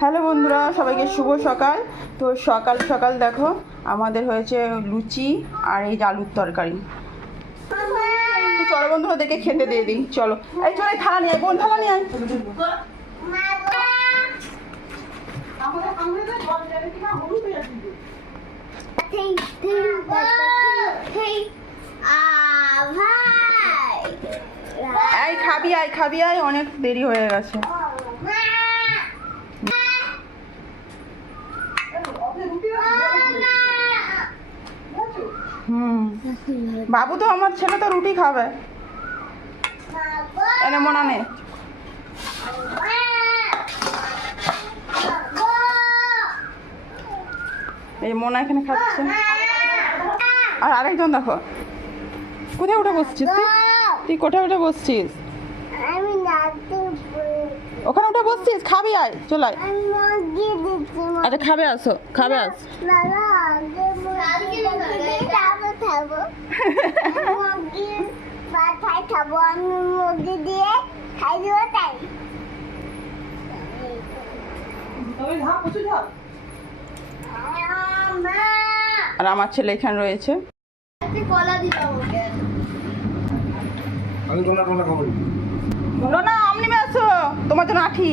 Hello বন্ধুরা, সবাইকে শুভ সকাল। তো সকাল সকাল দেখো আমাদের হয়েছে লুচি আর এই আলুর তরকারি। তো চলো বন্ধুরা দেখে খেতে দিয়ে দিই। চলো এই চলো, এই থালা নিয়ে বোন, থালা নিয়ে আয়। এই খাবি আয়, অনেক দেরি হয়ে গেছে। বাবু তো, আমার ছেলে তো রুটি খাবে। এনে মনে নেই, এই মোনা এখানে খাচ্ছে। আর আরেকজন দেখো কোথায় উঠে বসছিস তুই কোথায় উঠে বসছিস? ওখানে উঠে বসছিস, খাবি আয়, চল আয়। আচ্ছা খাবে আসো, খাবে আস। আর আমার ছেলে এখানে রয়েছে। না আম নিবে আসো, তোমার জন্য আঠি।